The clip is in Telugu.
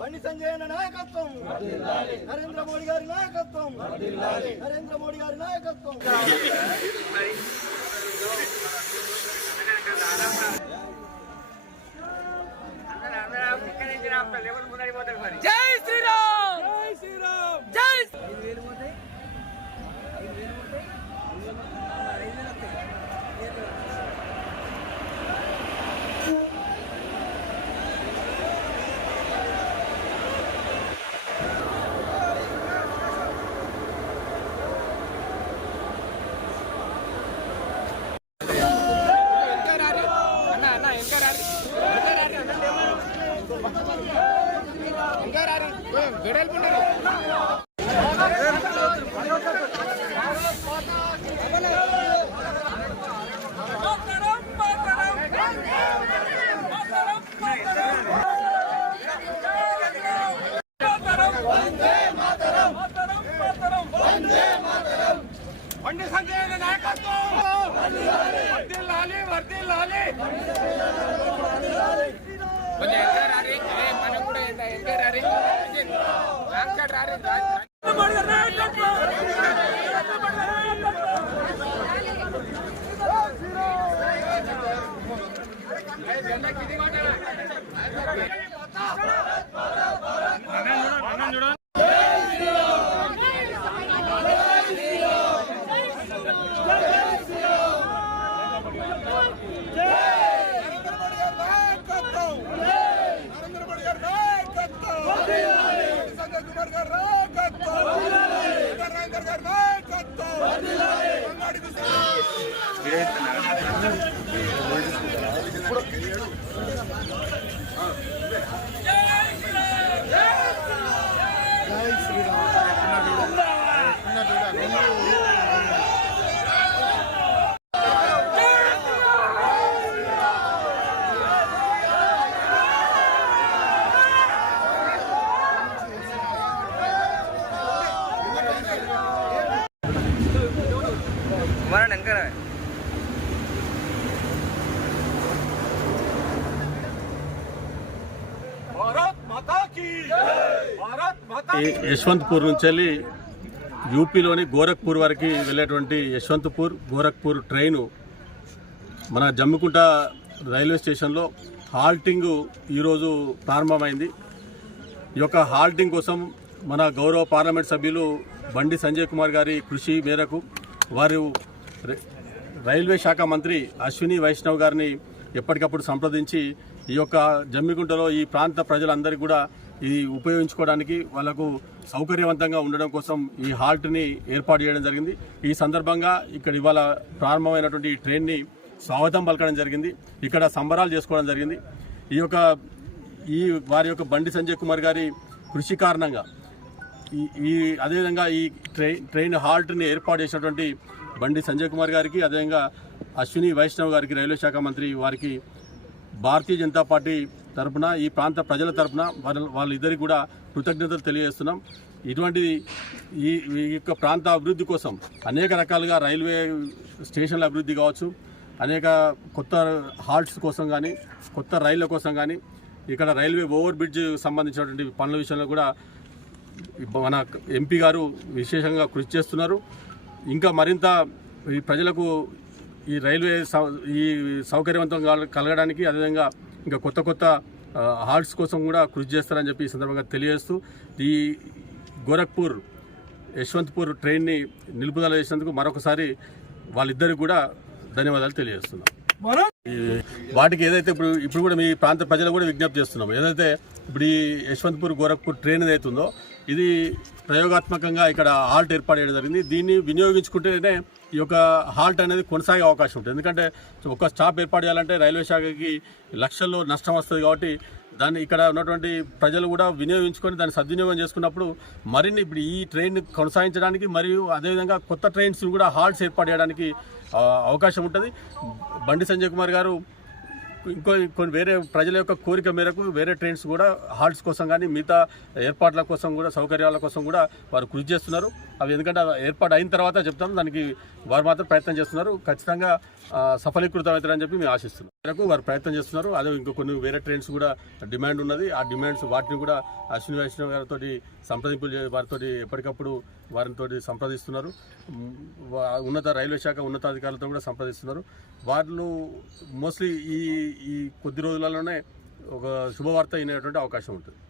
బండి సంజయ్ నాయకత్వం, నరేంద్ర మోడీ గారి నాయకత్వం, నరేంద్ర మోడీ గారి నాయకత్వం. జై శ్రీరామ్, జై శ్రీరామ్, జై బండి సంజయ్ నాయకత్వం వర్ధిల్లాలి వర్ధిల్లాలి. మనం కూడా ఎంకరారి యశ్వంత్పూర్ నుంచి వెళ్ళి యూపీలోని గోరఖ్పూర్ వరకు వెళ్ళేటువంటి యశ్వంత్పూర్ గోరఖ్పూర్ ట్రైను మన జమ్మికుంట రైల్వే స్టేషన్లో హాల్టింగ్ ఈరోజు ప్రారంభమైంది. ఈ యొక్క హాల్టింగ్ కోసం మన గౌరవ పార్లమెంట్ సభ్యులు బండి సంజయ్ కుమార్ గారి కృషి మేరకు వారు రైల్వే శాఖ మంత్రి అశ్విని వైష్ణవ్ గారిని ఎప్పటికప్పుడు సంప్రదించి ఈ యొక్క జమ్మికుంటలో ఈ ప్రాంత ప్రజలందరికీ కూడా ఇది ఉపయోగించుకోవడానికి వాళ్ళకు సౌకర్యవంతంగా ఉండడం కోసం ఈ హాల్ట్ని ఏర్పాటు చేయడం జరిగింది. ఈ సందర్భంగా ఇక్కడ ఇవాళ ప్రారంభమైనటువంటి ఈ ట్రైన్ని స్వాగతం పలకడం జరిగింది. ఇక్కడ సంబరాలు చేసుకోవడం జరిగింది. ఈ వారి యొక్క బండి సంజయ్ కుమార్ గారి కృషి కారణంగా అదేవిధంగా ఈ ట్రైన్ హాల్ట్ని ఏర్పాటు చేసినటువంటి బండి సంజయ్ కుమార్ గారికి, అదేవిధంగా అశ్విని వైష్ణవ్ గారికి, రైల్వే శాఖ మంత్రి వారికి భారతీయ జనతా పార్టీ తరఫున ఈ ప్రాంత ప్రజల తరఫున వాళ్ళిద్దరికి కూడా కృతజ్ఞతలు తెలియజేస్తున్నాం. ఇటువంటిది ఈ యొక్క ప్రాంత అభివృద్ధి కోసం అనేక రకాలుగా రైల్వే స్టేషన్ల అభివృద్ధి కావచ్చు, అనేక కొత్త హాల్ట్స్ కోసం కానీ, కొత్త రైళ్ల కోసం కానీ, ఇక్కడ రైల్వే ఓవర్ బ్రిడ్జ్ సంబంధించినటువంటి పనుల విషయంలో కూడా మన ఎంపీ గారు విశేషంగా కృషి చేస్తున్నారు. ఇంకా మరింత ఈ ప్రజలకు ఈ రైల్వే ఈ సౌకర్యవంతం కలగడానికి, అదేవిధంగా ఇంకా కొత్త కొత్త హాల్ట్స్ కోసం కూడా కృషి చేస్తారని చెప్పి ఈ సందర్భంగా తెలియజేస్తూ ఈ గోరఖ్పూర్ యశ్వంత్పూర్ ట్రైన్ని నిలుపుదల చేసినందుకు మరొకసారి వాళ్ళిద్దరికి కూడా ధన్యవాదాలు తెలియజేస్తున్నాం. వాటికి ఏదైతే ఇప్పుడు కూడా మీ ప్రాంత ప్రజలు కూడా విజ్ఞప్తి చేస్తున్నాం, ఏదైతే ఇప్పుడు ఈ యశ్వంత్పూర్ గోరఖ్పూర్ ట్రైన్ ఏదైతుందో ఇది ప్రయోగాత్మకంగా ఇక్కడ హాల్ట్ ఏర్పాటు చేయడం జరిగింది. దీన్ని వినియోగించుకుంటేనే ఈ యొక్క హాల్ట్ అనేది కొనసాగే అవకాశం ఉంటుంది. ఎందుకంటే ఒక స్టాప్ ఏర్పాటు చేయాలంటే రైల్వే శాఖకి లక్షల్లో నష్టం వస్తుంది. కాబట్టి దాన్ని ఇక్కడ ఉన్నటువంటి ప్రజలు కూడా వినియోగించుకొని దాన్ని సద్వినియోగం చేసుకున్నప్పుడు మరిన్ని ఇప్పుడు ఈ ట్రైన్ కొనసాగించడానికి మరియు అదేవిధంగా కొత్త ట్రైన్స్ కూడా హాల్ట్స్ ఏర్పాటు చేయడానికి అవకాశం ఉంటుంది. బండి సంజయ్ కుమార్ గారు కొన్ని వేరే ప్రజల యొక్క కోరిక మేరకు వేరే ట్రైన్స్ కూడా హాల్ట్స్ కోసం కానీ మిగతా ఏర్పాట్ల కోసం కూడా సౌకర్యాల కోసం కూడా వారు కృషి చేస్తున్నారు. అవి ఎందుకంటే ఏర్పాటు అయిన తర్వాత చెప్తాం, దానికి వారు మాత్రం ప్రయత్నం చేస్తున్నారు. ఖచ్చితంగా సఫలీకృతం అవుతారని చెప్పి మేము ఆశిస్తున్నాం. మేరకు వారు ప్రయత్నం చేస్తున్నారు. అదే ఇంకా కొన్ని వేరే ట్రైన్స్ కూడా డిమాండ్ ఉన్నది. ఆ డిమాండ్స్ వాటిని కూడా అశ్విని వైష్ణవ్ గారితో సంప్రదింపులు వారితో ఎప్పటికప్పుడు వారితో సంప్రదిస్తున్నారు. రైల్వే శాఖ ఉన్నతాధికారులతో కూడా సంప్రదిస్తున్నారు. వాళ్ళు మోస్ట్లీ ఈ కొద్ది రోజులలోనే ఒక శుభవార్త అయినటువంటి అవకాశం ఉంటుంది.